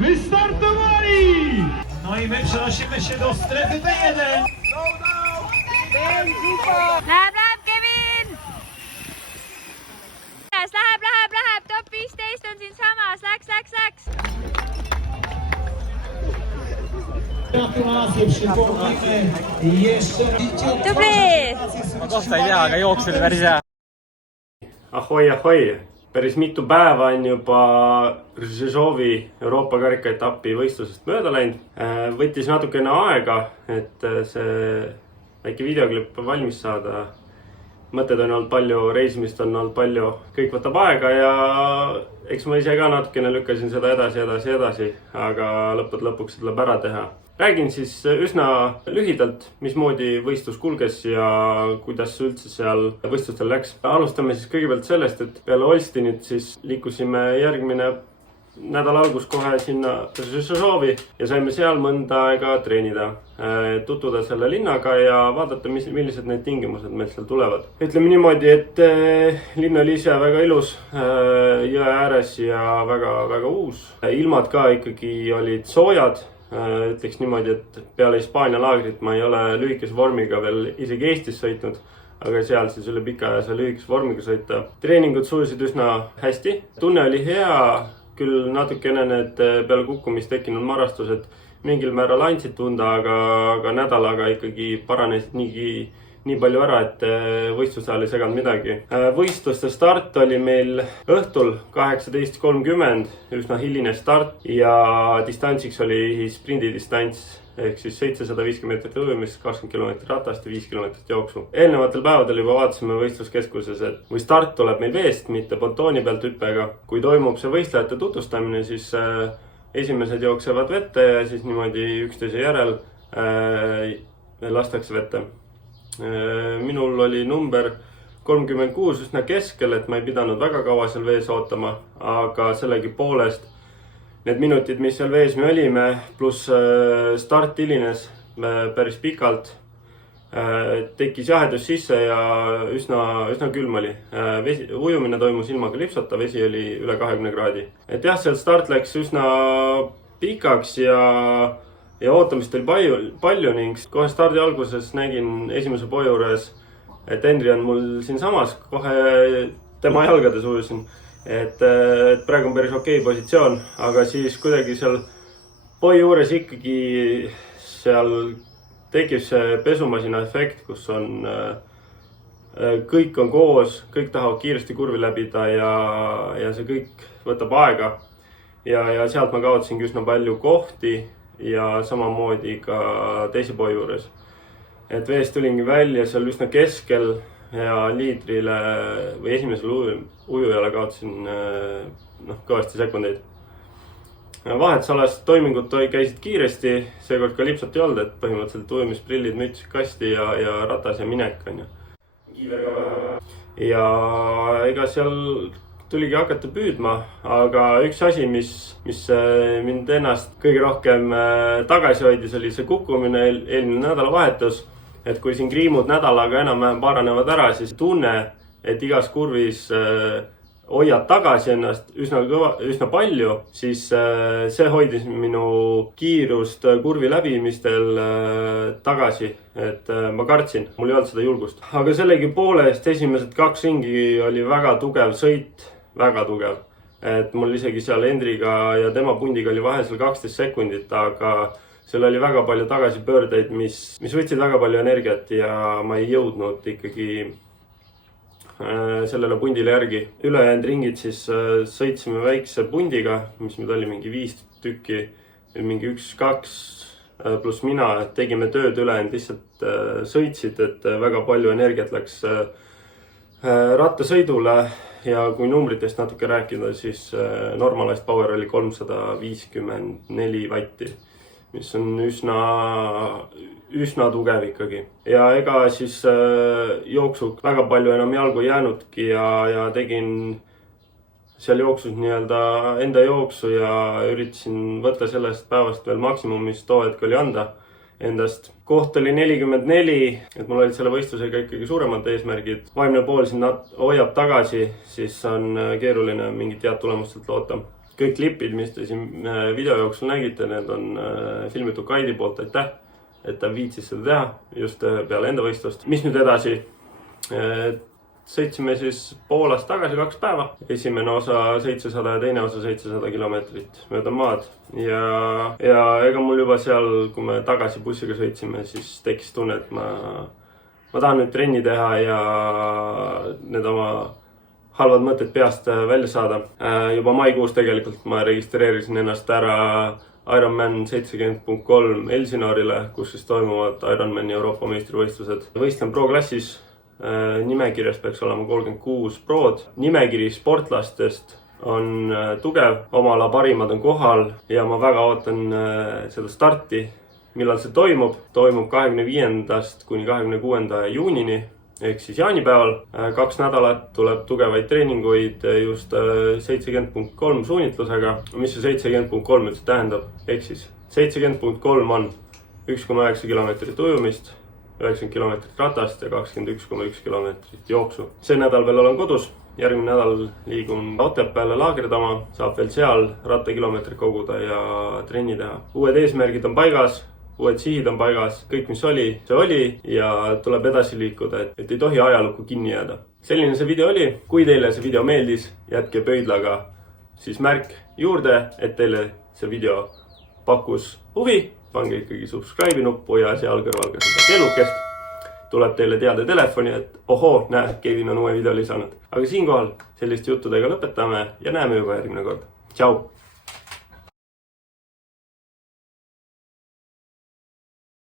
Wystartowali! No i my przenosimy się do strefy P1. Läheb, Kevin! Läheb, top 15 on siinsamas, läks! Gratulacje, przypomnijmy jeszcze raz. Tubli! Ma kohta ei tea, aga jooks oli päris hea. Ahoi, päris mitu päeva on juba Rzeszowi Euroopa karikaetapi võistlusest mööda läinud. Võttis natukene aega, et see väike videoklipp valmis saada. Mõtted on olnud palju, reisimist on olnud palju, kõik võtab aega ja eks ma ise ka natukene lükkasin seda edasi, aga lõpuks tuleb ära teha. Räägin siis üsna lühidalt, mismoodi võistlus kulges ja kuidas üldse seal võistlustel läks. Alustame siis kõigepealt sellest, et peale Olstinit siis liikusime järgmine nädal algus kohe sinna Rzeszowi ja saime seal mõnda aega treenida, tutvuda selle linnaga ja vaadata, millised need tingimused meil seal tulevad. Ütleme niimoodi, et linn oli ise väga ilus, jõe ääres ja väga uus. Ilmad ka ikkagi olid soojad. Ütleks niimoodi, et peale Hispaania laagrit ma ei ole lühikese vormiga veel isegi Eestis sõitnud, aga seal siis üle pika aja sai lühikese vormiga sõita. Treeningud sujusid üsna hästi. Tunne oli hea, küll natukene need peale kukkumist tekkinud marastused mingil määral andsid tunda, aga nädalaga ikkagi paranesid nii palju ära, et võistluse ajal ei seganud midagi. Võistluste start oli meil õhtul 18:30, üsna hiline start ja distantsiks oli sprindidistants ehk siis 750 meetrit ujumist, 20 kilomeetrit ratast ja 5 kilomeetrit jooksu. Eelnevatel päevadel juba vaatasime võistluskeskuses, et kui start tuleb meil veest, mitte pontooni pealt hüppega. Kui toimub see võistlejate tutvustamine, siis esimesed jooksevad vette ja siis niimoodi üksteise järel lastakse vette. Minul oli number 36 üsna keskel, et ma ei pidanud väga kaua seal vees ootama, aga sellegi poolest need minutid, mis seal vees me olime, pluss start hilines päris pikalt, tekkis jahedus sisse ja üsna külm oli. Ujumine toimus ilmaga lipsata, vesi oli üle 20 kraadi. Et jah, seal start läks üsna pikaks ja ootamist oli palju ning kohe stardi alguses nägin esimese poe juures, et Henri on mul siin samas, kohe tema jalgades ujusin. Et praegu on päris okei positsioon, aga siis kuidagi seal poi juures ikkagi seal tekib see pesumasina efekt, kus on kõik on koos, kõik tahavad kiiresti kurvi läbida ja see kõik võtab aega. Ja sealt ma kaotasingi üsna palju kohti ja samamoodi ka teise poi juures. Et veest tulingi välja seal üsna keskel ja liidrile või esimesel ujujale kaotasin kõvasti sekundeid. Vahetusalast toimingud käisid kiiresti, seekord ka lipsat ei olnud, et põhimõtteliselt ujumisprillid, müts, kasti ja ratas ja minek on ju. Ja ega seal tuligi hakata püüdma, aga üks asi, mis mind ennast kõige rohkem tagasi hoidis, oli see kukkumine eelmine nädalavahetus. Et kui siin kriimud nädalaga enam-vähem paranevad ära, siis tunne, et igas kurvis hoiad tagasi ennast üsna palju, siis see hoidis minu kiirust kurvi läbimistel tagasi, et ma kartsin, mul ei olnud seda julgust. Aga sellegi poolest esimesed 2 ringi oli väga tugev sõit, väga tugev. Et mul isegi seal Hendriga ja tema pundiga oli vahe seal 12 sekundit, aga seal oli väga palju tagasipöördeid, mis võtsid väga palju energiat ja ma ei jõudnud ikkagi sellele pundile järgi. Ülejäänud ringid siis sõitsime väikse pundiga, mis meil oli mingi 5 tükki, mingi 1-2 pluss mina, tegime tööd, ülejäänud lihtsalt sõitsid, et väga palju energiat läks rattasõidule ja kui numbritest natuke rääkida, siis normalized power oli 354 vatti. Mis on üsna tugev ikkagi. Ja ega siis jooksu väga palju enam jalgu jäänudki ja tegin seal jooksus enda jooksu ja üritasin võtta sellest päevast veel maksimum, mis too hetk oli anda. endast. Koht oli 44, et mul olid selle võistlusega ikkagi suuremad eesmärgid. Vaimne pool siin hoiab tagasi, siis on keeruline mingit head tulemustelt loota. Kõik klipid, mis te siin video jooksul nägite, need on filmitud Kaidi poolt, aitäh, et ta viitsis seda teha just peale enda võistlust. Mis nüüd edasi? Sõitsime siis Poolas tagasi 2 päeva. Esimene osa 700 ja teine osa 700 kilomeetrit mööda maad. Ja ega mul juba seal, kui me tagasi bussiga sõitsime, siis tekkis tunne, et ma tahan nüüd trenni teha ja need oma halvad mõtted peast välja saada. Juba maikuus tegelikult ma registreerisin ennast ära Ironman 70.3 Elsinoorile, kus siis toimuvad Ironmani Euroopa meistrivõistlused. Võistlen pro-klassis. Nimekirjas peaks olema 36 prod. Nimekiri sportlastest on tugev, oma ala parimad on kohal ja ma väga ootan seda starti. Millal see toimub? Toimub 25. kuni 26. juunini ehk siis jaanipäeval. 2 nädalat tuleb tugevaid treeninguid just 70.3 suunitlusega. Mis see 70.3 üldse tähendab? Ehk siis 70.3 on 1,9 kilomeetrit ujumist, 90 kilomeetrit ratast ja 21,1 kilomeetrit jooksu. See nädal veel olen kodus, järgmine nädal liigun Otepääle laagerdama, saab veel seal rattakilomeetrit koguda ja trenni teha. Uued eesmärgid on paigas, uued sihid on paigas, kõik mis oli, see oli ja tuleb edasi liikuda, et ei tohi ajalukku kinni jääda. Selline see video oli. Kui teile see video meeldis, jätke pöidlaga siis märk juurde, et teile see video pakkus huvi. Pange ikkagi subscribe'i nuppu ja seal kõrval ka seda kellukest. Tuleb teile teada telefoni, et ohoo, näe, Kevin on uue video lisanud. Aga siinkohal selliste juttudega lõpetame ja näeme juba järgmine kord. Tšau!